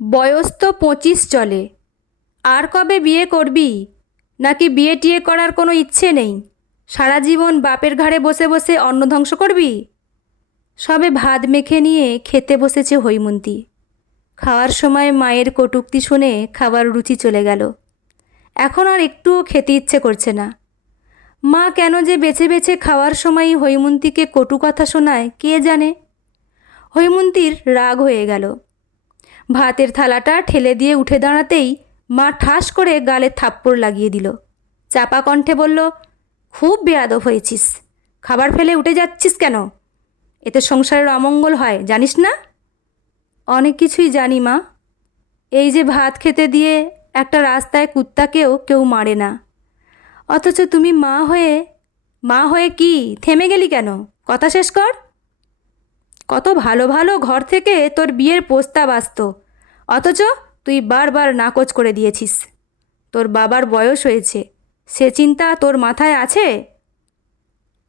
বয়স তো 25 চলে। আর কবে বিয়ে করবি? নাকি বিয়ে টিয়ে করার কোনো ইচ্ছে নেই? সারা জীবন বাপের ঘাড়ে বসে বসে অন্ন ধ্বংস করবি? সবে ভাত মেখে নিয়ে খেতে বসেছে হৈমন্তী। খাওয়ার সময় মায়ের কটূক্তি শুনে খাবার রুচি চলে গেল। এখন আর একটুও খেতে ইচ্ছে করছে না। মা কেন যে বেছে বেছে খাওয়ার সময়ই হৈমন্তীকে কটু কথা শোনায় কে জানে। হৈমন্তীর রাগ হয়ে গেল। ভাতের থালাটা ঠেলে দিয়ে উঠে দাঁড়াতেই মা ঠাস করে গালে থাপ্পড় লাগিয়ে দিল। চাপা কণ্ঠে বলল, খুব বেয়াদব হয়েছিস। খাবার ফেলে উঠে যাচ্ছিস কেন? এতে সংসারের অমঙ্গল হয়, জানিস না? অনেক কিছুই জানি মা। এই যে ভাত খেতে দিয়ে একটা রাস্তায় কুত্তাকেও কেউ মারে না, অথচ তুমি মা হয়ে কি থেমে গেলি কেন? কথা শেষ কর। কত ভালো ভালো ঘর থেকে তোর বিয়ের প্রস্তাব আসতো, অথচ তুই বারবার নাকচ করে দিয়েছিস। তোর বাবার বয়স হয়েছে, সে চিন্তা তোর মাথায় আছে?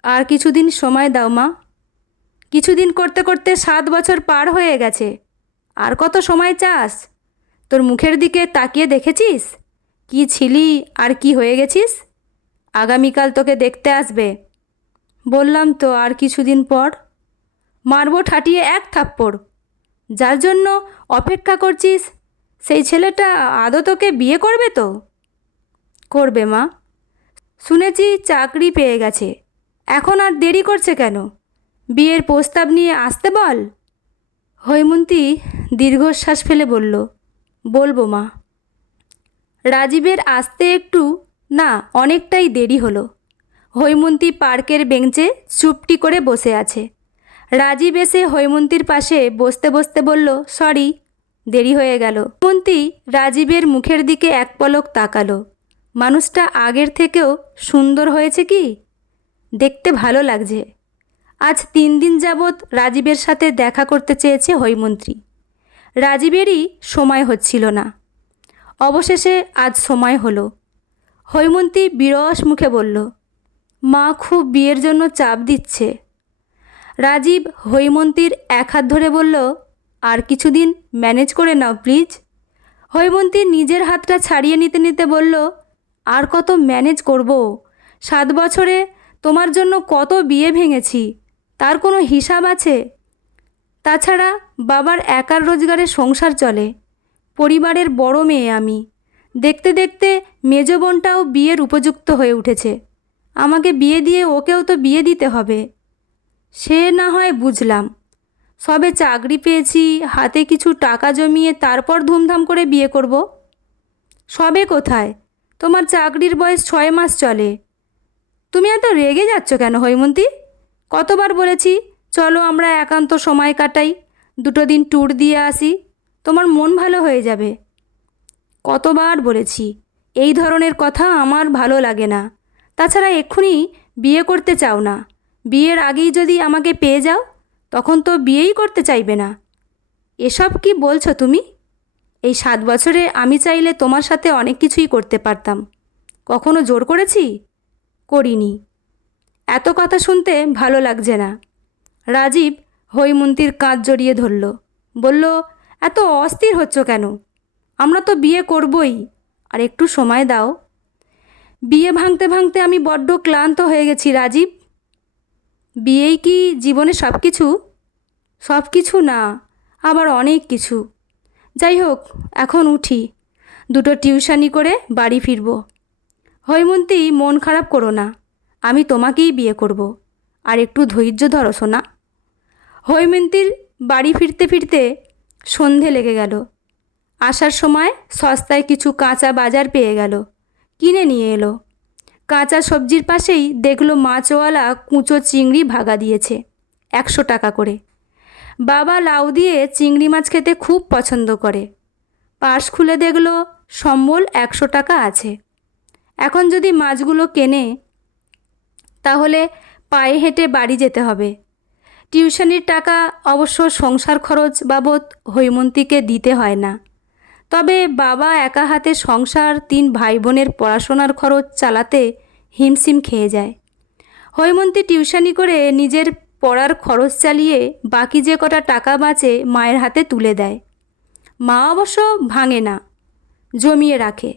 আর কিছুদিন সময় দাও মা। কিছুদিন করতে করতে 7 বছর পার হয়ে গেছে। আর কত সময় চাস? তোর মুখের দিকে তাকিয়ে দেখেছিস কি ছিলি আর কি হয়ে গেছিস? আগামীকাল তোকে দেখতে আসবে। বললাম তো আর কিছুদিন পর। মারবো ঠাটিয়ে এক থাপ্পড়। যার জন্য অপেক্ষা করছিস সেই ছেলেটা আদৌ তোকে বিয়ে করবে তো? করবে মা। শুনেছি চাকরি পেয়ে গেছে। এখন আর দেরি করছে কেন? বিয়ের প্রস্তাব নিয়ে আসতে বল। হৈমন্তী দীর্ঘশ্বাস ফেলে বলল, বলবো মা। রাজীবের আসতে একটু না অনেকটাই দেরি হলো। হৈমন্তী পার্কের বেঞ্চে চুপটি করে বসে আছে। রাজীব এসে হৈমন্তীর পাশে বসতে বসতে বলল, সরি, দেরি হয়ে গেল। হৈমন্তী রাজীবের মুখের দিকে এক পলক তাকালো। মানুষটা আগের থেকেও সুন্দর হয়েছে কি? দেখতে ভালো লাগছে। আজ 3 দিন যাবৎ রাজীবের সাথে দেখা করতে চেয়েছে হৈমন্তী। রাজীবেরই সময় হচ্ছিল না। অবশেষে আজ সময় হলো। হৈমন্তী বিরস মুখে বলল, মা খুব বিয়ের জন্য চাপ দিচ্ছে। রাজীব হৈমন্তীর এক হাত ধরে বলল, আর কিছুদিন ম্যানেজ করে নাও প্লিজ। হৈমন্তী নিজের হাতটা ছাড়িয়ে নিতে নিতে বলল, আর কত ম্যানেজ করব? 7 বছরে তোমার জন্য কত বিয়ে ভেঙেছি, তার কোনো হিসাব আছে? তাছাড়া বাবার একার রোজগারে সংসার চলে। পরিবারের বড় মেয়ে আমি। দেখতে দেখতে মেজ বোনটাও বিয়ের উপযুক্ত হয়ে উঠেছে। আমাকে বিয়ে দিয়ে ওকেও তো বিয়ে দিতে হবে। সে না হয় বুঝলাম, সবে চাকরি পেয়েছি, হাতে কিছু টাকা জমিয়ে তারপর ধুমধাম করে বিয়ে করব। সবে কোথায়? তোমার চাকরির বয়স 6 মাস চলে। তুমি এত রেগে যাচ্ছ কেন হৈমন্তী? কতবার বলেছি চলো আমরা একান্ত সময় কাটাই, 2 দিন ট্যুর দিয়ে আসি, তোমার মন ভালো হয়ে যাবে। কতবার বলেছি এই ধরনের কথা আমার ভালো লাগে না। তাছাড়া এক্ষুনি বিয়ে করতে চাও না। বিয়ের আগেই যদি আমাকে পেয়ে যাও তখন তো বিয়েই করতে চাইবে না। এসব কি বলছো তুমি? এই 7 বছরে আমি চাইলে তোমার সাথে অনেক কিছুই করতে পারতাম। কখনো জোর করেছি? করিনি। এত কথা শুনতে ভালো লাগছে না। রাজীব হৈমন্তীর কাঁধ জড়িয়ে ধরল। বলল, এত অস্থির হচ্ছ কেন? আমরা তো বিয়ে করবই, আর একটু সময় দাও। বিয়ে ভাঙতে ভাঙতে আমি বড্ড ক্লান্ত হয়ে গেছি রাজীব। বিয়েই কি জীবনে সব কিছু? সব কিছু না, আবার অনেক কিছু। যাই হোক, এখন উঠি, 2 টিউশনি করে বাড়ি ফিরব। হৈমন্তী, মন খারাপ করো না, আমি তোমাকেই বিয়ে করব। আর একটু ধৈর্য ধরো সোনা। হৈমন্তীর বাড়ি ফিরতে ফিরতে সন্ধে লেগে গেল। আসার সময় সস্তায় কিছু কাঁচা বাজার পেয়ে গেল, কিনে নিয়ে এলো। কাঁচা সবজির পাশেই দেখলো মাছওয়ালা কুঁচো চিংড়ি ভাগা দিয়েছে 100 টাকা করে। বাবা লাউ দিয়ে চিংড়ি মাছ খেতে খুব পছন্দ করে। পার্স খুলে দেখলো সম্বল 100 টাকা আছে। এখন যদি মাছগুলো কেনে তাহলে পায়ে হেঁটে বাড়ি যেতে হবে। টিউশনির টাকা অবশ্য সংসার খরচ বাবদ হৈমন্তীকে দিতে হয় না। তবে বাবা একা হাতে সংসার 3 ভাই বোনের পড়াশোনার খরচ চালাতে হিমশিম খেয়ে যায়। হৈমন্তী টিউশনি করে নিজের পড়ার খরচ চালিয়ে বাকি যে কটা টাকা বাঁচে মায়ের হাতে তুলে দেয়। মা অবশ্য ভাঙে না, জমিয়ে রাখে।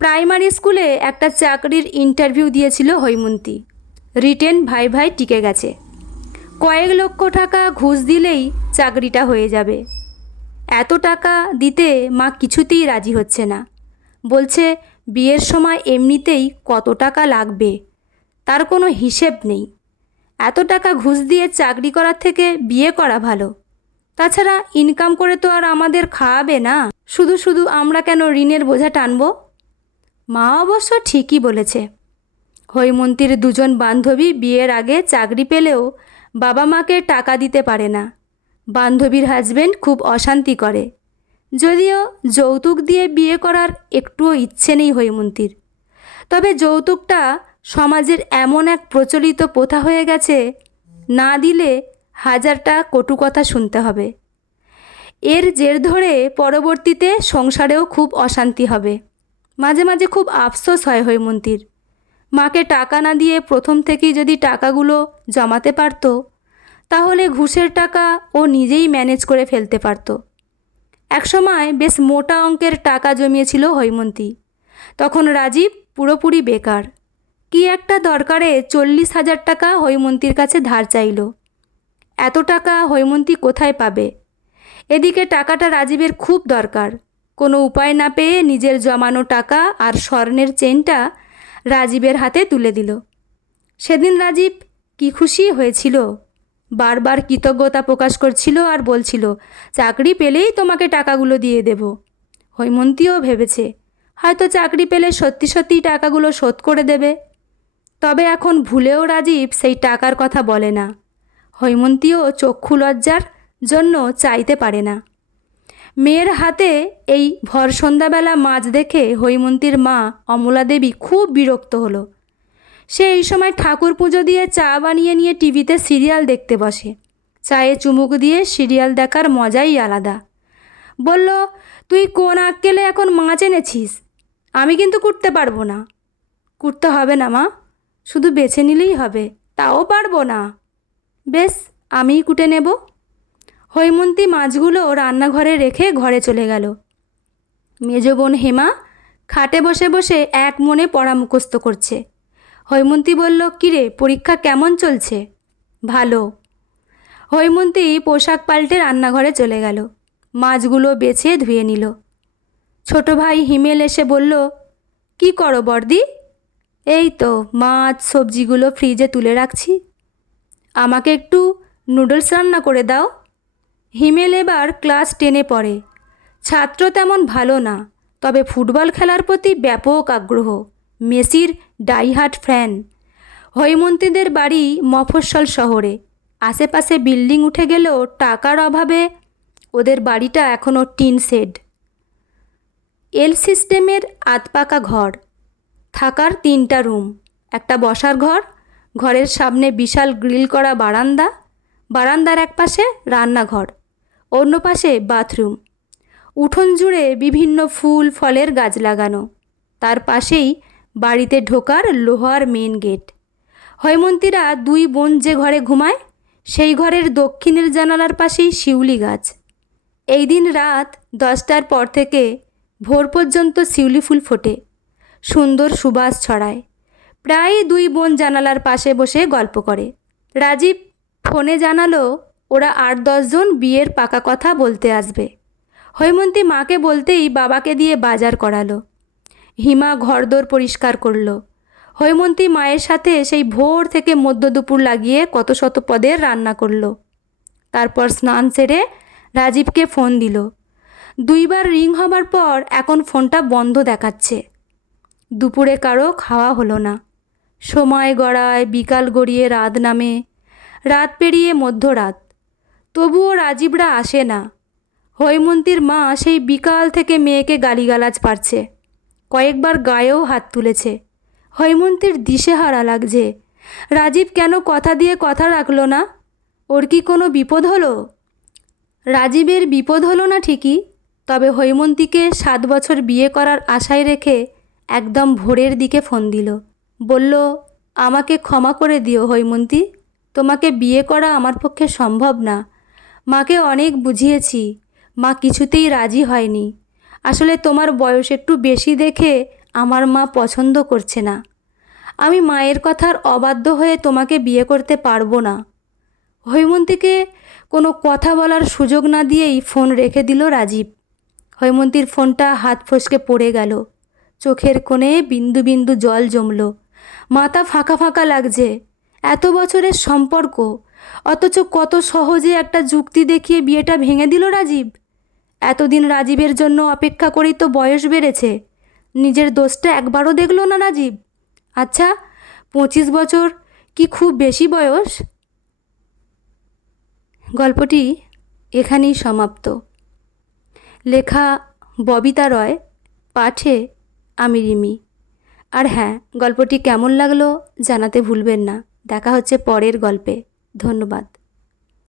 প্রাইমারি স্কুলে একটা চাকরির ইন্টারভিউ দিয়েছিল হৈমন্তী। রিটেন ভাই টিকে গেছে। কয়েক লক্ষ টাকা ঘুষ দিলেই চাকরিটা হয়ে যাবে। এত টাকা দিতে মা কিছুতেই রাজি হচ্ছে না। বলছে বিয়ের সময় এমনিতেই কত টাকা লাগবে তার কোনো হিসেব নেই। এত টাকা ঘুষ দিয়ে চাকরি করার থেকে বিয়ে করা ভালো। তাছাড়া ইনকাম করে তো আর আমাদের খাওয়াবে না, শুধু শুধু আমরা কেন ঋণের বোঝা টানব। মা অবশ্য ঠিকই বলেছে। হৈমন্তীর দুজন বান্ধবী বিয়ের আগে চাকরি পেলেও বাবা মাকে টাকা দিতে পারে না। বান্ধবীর হাজবেন্ড খুব অশান্তি করে। যদিও যৌতুক দিয়ে বিয়ে করার একটুও ইচ্ছে নেই হৈমন্তীর, তবে যৌতুকটা সমাজের এমন এক প্রচলিত প্রথা হয়ে গেছে, না দিলে হাজারটা কটু কথা শুনতে হবে। এর জের ধরে পরবর্তীতে সংসারেও খুব অশান্তি হবে। মাঝে মাঝে খুব আফসোস হয় হৈমন্তীর। মাকে টাকা না দিয়ে প্রথম থেকেই যদি টাকাগুলো জমাতে পারত, তাহলে ঘুষের টাকা ও নিজেই ম্যানেজ করে ফেলতে পারত। একসময় বেশ মোটা অঙ্কের টাকা জমিয়েছিল হৈমন্তী। তখন রাজীব পুরোপুরি বেকার। কি একটা দরকারে 40,000 টাকা হৈমন্তীর কাছে ধার চাইল। এত টাকা হৈমন্তী কোথায় পাবে? এদিকে টাকাটা রাজীবের খুব দরকার। কোনো উপায় না পেয়ে নিজের জমানো টাকা আর স্বর্ণের চেনটা রাজীবের হাতে তুলে দিল। সেদিন রাজীব কি খুশি হয়েছিল। বারবার কৃতজ্ঞতা প্রকাশ করছিল আর বলছিল, চাকরি পেলেই তোমাকে টাকাগুলো দিয়ে দেব। হৈমন্তীও ভেবেছে হয়তো চাকরি পেলে সত্যি সত্যিই টাকাগুলো শোধ করে দেবে। তবে এখন ভুলেও রাজীব সেই টাকার কথা বলে না। হৈমন্তীও চক্ষু লজ্জার জন্য চাইতে পারে না। মেয়ের হাতে এই ভর সন্ধ্যাবেলা মাছ দেখে হৈমন্তীর মা অমলা দেবী খুব বিরক্ত হলো। সে এই সময় ঠাকুর পুজো দিয়ে চা বানিয়ে নিয়ে টিভিতে সিরিয়াল দেখতে বসে। চায়ে চুমুক দিয়ে সিরিয়াল দেখার মজাই আলাদা। বলল, তুই কোন আক্কেলে এখন মাছ এনেছিস? আমি কিন্তু কুটতে পারবো না। কুটতে হবে না মা, শুধু বেছে নিলেই হবে। তাও পারবো না। বেশ, আমিই কুটে নেব। হৈমন্তী মাছগুলো রান্নাঘরে রেখে ঘরে চলে গেল। মেজ বোন হেমা খাটে বসে বসে এক মনে পড়া মুখস্থ করছে। হৈমন্তী বলল, কিরে, পরীক্ষা কেমন চলছে? ভালো। হৈমন্তী পোশাক পাল্টে রান্নাঘরে চলে গেল। মাছগুলো বেছে ধুয়ে নিল। ছোট ভাই হিমেল এসে বলল, কি করো বর্দি? এই তো মাছ সবজিগুলো ফ্রিজে তুলে রাখছি। আমাকে একটু নুডলস রান্না করে দাও। হিমেল এবার ক্লাস 10-এ পড়ে। ছাত্র তেমন ভালো না, তবে ফুটবল খেলার প্রতি ব্যাপক আগ্রহ। মেসির ডাইহার্ট ফ্যান। হৈমন্তীদের বাড়ি মফস্বল শহরে। আশেপাশে বিল্ডিং উঠে গেলেও টাকার অভাবে ওদের বাড়িটা এখনও টিন শেড। এল সিস্টেমের আধপাকা ঘর। থাকার 3টা রুম, একটা বসার ঘর, ঘরের সামনে বিশাল গ্রিল করা বারান্দা, বারান্দার এক পাশে রান্নাঘর, অন্য পাশে বাথরুম। উঠোন জুড়ে বিভিন্ন ফুল ফলের গাছ লাগানো। তার পাশেই বাড়িতে ঢোকার লোহার মেন গেট। হৈমন্তীরা 2 বোন যে ঘরে ঘুমায়, সেই ঘরের দক্ষিণের জানালার পাশেই শিউলি গাছ। এই দিন রাত 10টার পর থেকে ভোর পর্যন্ত শিউলি ফুল ফোটে, সুন্দর সুবাস ছড়ায়। প্রায় 2 বোন জানালার পাশে বসে গল্প করে। রাজীব ফোনে জানালো ওরা 8-10 জন বিয়ের পাকা কথা বলতে আসবে। হৈমন্তী মাকে বলতেই বাবাকে দিয়ে বাজার করালো। হিমা ঘরদোর পরিষ্কার করলো। হৈমন্তী মায়ের সাথে সেই ভোর থেকে মধ্য দুপুর লাগিয়ে কত শত পদের রান্না করলো। তারপর স্নান সেরে রাজীবকে ফোন দিল। 2 বার রিং হবার পর এখন ফোনটা বন্ধ দেখাচ্ছে। দুপুরে কারো খাওয়া হলো না। সময় গড়ায়, বিকাল গড়িয়ে রাত নামে, রাত পেরিয়ে মধ্যরাত। তবুও রাজীবরা আসে না। হৈমন্তীর মা সেই বিকাল থেকে মেয়েকে গালিগালাজ পারছে। কয়েকবার গায়েও হাত তুলেছে। হৈমন্তীর দিশেহারা লাগছে। রাজীব কেন কথা দিয়ে কথা রাখলো না? ওর কি কোনো বিপদ হলো? রাজীবের বিপদ হলো না ঠিকই, তবে হৈমন্তীকে 7 বছর বিয়ে করার আশায় রেখে একদম ভোরের দিকে ফোন দিল। বলল, আমাকে ক্ষমা করে দিও হৈমন্তী, তোমাকে বিয়ে করা আমার পক্ষে সম্ভব না। মাকে অনেক বুঝিয়েছি, মা কিছুতেই রাজি হয়নি। আসলে তোমার বয়স একটু বেশি দেখে আমার মা পছন্দ করছে না। আমি মায়ের কথার অবাধ্য হয়ে তোমাকে বিয়ে করতে পারবো না। হৈমন্তীকে কোনো কথা বলার সুযোগ না দিয়েই ফোন রেখে দিল রাজীব। হৈমন্তীর ফোনটা হাত ফসকে পড়ে গেল। চোখের কোণে বিন্দু বিন্দু জল জমল। মাথা ফাঁকা ফাঁকা লাগছে। এত বছরের সম্পর্ক, অথচ কত সহজে একটা যুক্তি দেখিয়ে বিয়েটা ভেঙে দিল রাজীব। এতদিন রাজীবের জন্য অপেক্ষা করেই তো বয়স বেড়েছে। নিজের দোষটা একবারও দেখল না রাজীব। আচ্ছা, 25 বছর কি খুব বেশি বয়স? গল্পটি এখানেই সমাপ্ত। লেখা ববিতা রয়, পাঠে আমি রিমি। আর হ্যাঁ, গল্পটি কেমন লাগলো জানাতে ভুলবেন না। দেখা হচ্ছে পরের গল্পে। ধন্যবাদ।